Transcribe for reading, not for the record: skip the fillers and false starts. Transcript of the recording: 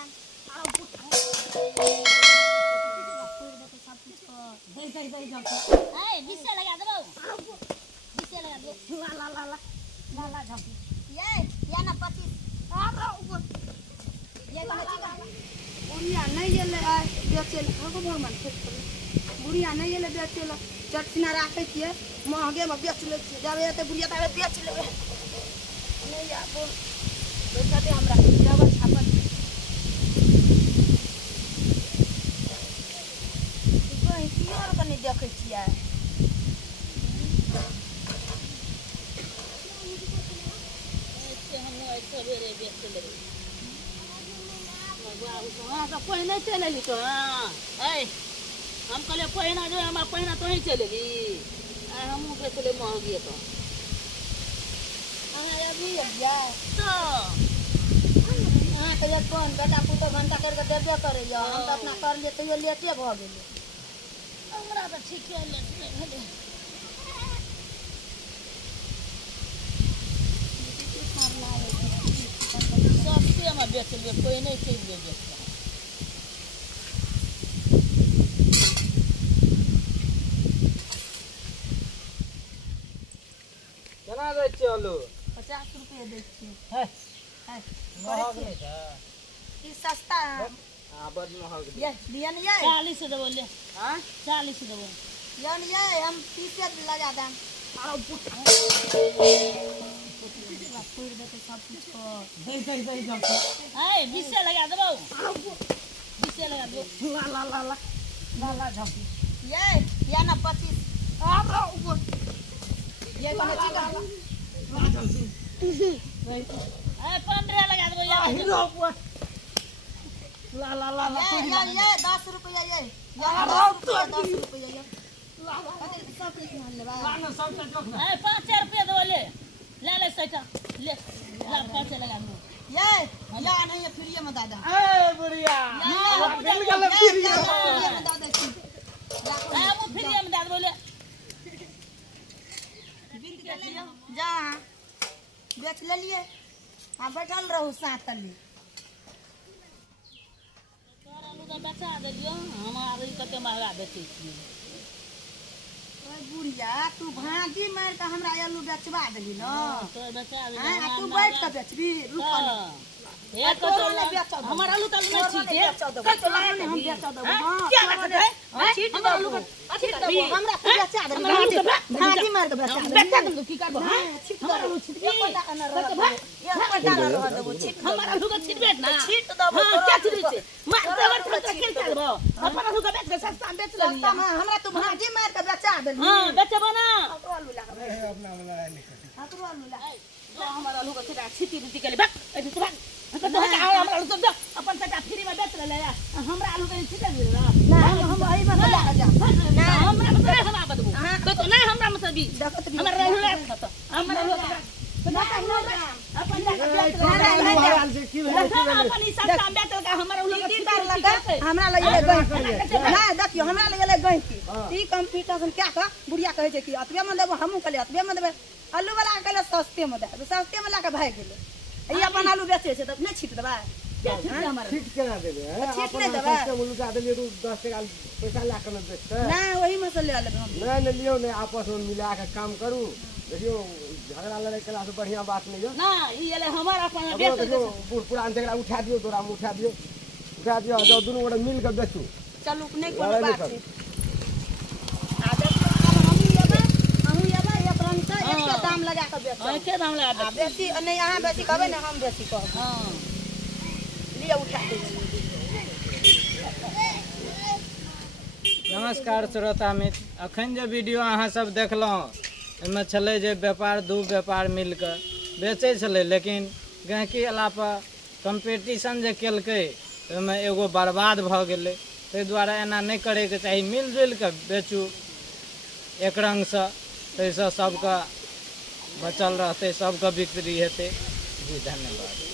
दाम बीसे लगा दो बीसे लगा दो ला झपकी ये ना 25 ये बुढ़िया नहीं ये ले बेचे भगवान बुढ़िया नहीं ये ले बेचे चटसिना राखे छिए महगे में बेच ले छिए जब एते बुढ़िया तबे बेच लेबे नहीं आ बोल बैठते हमरा जब छापत कोई पियर कने देखे छिए हम ऐसे बेरे बेच ले हाँ तो पहिने चले ली तो हाँ हम कहले पहिना जो हम पहिना तो ही चले ली हम बेच ले महंगी तो हमें अभी या तो हां के कौन बेटा पुतो घंटा करके देबे करे या हम तो अपना कर ले तइयो लेटे भ गेले हमरा तो ठीक है लेट भेले सस्ते में बेच ले कोई नहीं चल ले बेच केना दै छियै आलू 50 रुपए दै छी है है महग नहीं था ई सस्ता है हां बड़ महग दै ये लियन ये 40 देबो ले हां 40 देबो लियन ये हम 30 लगा दाम आओ पुट पूर देते सब कुछ को दे जम ए 20 लगा देबो 20 लगा दो ला झपकी ये ना 25 हमरा ऊपर ये कौन चीज का ला झपकी ए 15 लगा देबो यार हीरो ऊपर ला ये 10 रुपया ये 10 रुपया ये सब कुछ मान ले भाई ना सब का जोख ना ए 5 रुपया देबो ले ले सैटा ले ला 5 लगा दो ये या नहीं ये फ्री में दादा ए बुढ़िया मिल गल फिर फ्री में दादा ए वो फ्री में दे देबो ले जा बेच ले लिए हां बैठल रहू साथ तली तोरा लोग बचा देलियो हम आबै कते महंगा बेचै छी ओए बुढ़िया तू भाजी मार के हमरा आलू बेचवा देली न तो बचा दे हां तू बैठ के बेचबी रुक ए तो हमर आलू तल में छी कतो लाने हम बेच देबो हां क्या बात है छीट दो आलू छीट देबो हमरा तू बेचा देली भाजी मार के बेचा दो की करबो हां छीट हमर आलू छीट ये पता न रह पता न रह देबो छीट हमर आलू के छीटबे ना छीट देबो हां क्या छीट छै मार देवर थोड़ा खेल चलबो अपन आलू के बेच के सस्ता बेच ले सस्ता में हमरा तू भाजी मार के बेचा देली हां बेचबो ना आलू ला अपना लड़ाई नहीं कर आलू ला हमर आलू के छीटा छीटी के ले बक ए तो तो हमरा आलू सब अपन पैसा फ्री में बेच ले हमरा आलू के छीटा दे ना हम एही में ला जा ना हमरा में नहीं हवा बदबू तो नहीं हमरा में सब देखत भी हमरा रहले हमरा लोग अपन मोबाइल से की भेल अपन ई सब काम बेच के हमरा लोग तीतर लगा हमरा लगे गई ना देखियो हमरा लगे गई की ई कंपटीशन क्या का बुढ़िया कहे छै कि अतबे में देबो हमहू कहले अतबे में देबे आलू वाला कहले सस्ते में दे सस्ते में लाके भाग गेले ई अपन आलू बेचे छै त नहीं छीट देबा ठीक केना देबे छीट अपन नहीं देबे सस्ते में लुटा देलिए तो 10 टका पैसा ला के न बेचते ना वही में से ले लेबे हम नहीं लियो नहीं आपस में मिला के काम करू देखियो झगड़ा लड़ाई कला से बढ़िया बात नहीं है ना ई ले हमारा अपन बेच दे देखियो बूढ़ पुरान झगड़ा उठा दियो तोरा में उठा दियो जो दोनों गोटे मिल के बेचू चलू नहीं कोनो बात छै आ देखियो अब हम लेबे एक रंग से एक के दाम लगा के बेचो के दाम लगा आ बेसी नहीं अहाँ बेसी कहबे ना हम बेसी कहब हां लिए उठा दे नमस्कार श्रोता मित्र अखन जे वीडियो अहाँ सब देखलहुँ एहिमे छलै जे व्यापार दू व्यापार मिलकर बेचै छलै लेकिन गहकी अलावा कंपटीशन जे केलकै ओहिमे एगो बर्बाद भऽ गेलै ताहि दुआरे एना नहि करैके चाही मिलजुलि कऽ बेचू एक रङ्गसँ ताहिसँ सबके बचल रहतै सबके बिक्री हेतै जी धन्यवाद।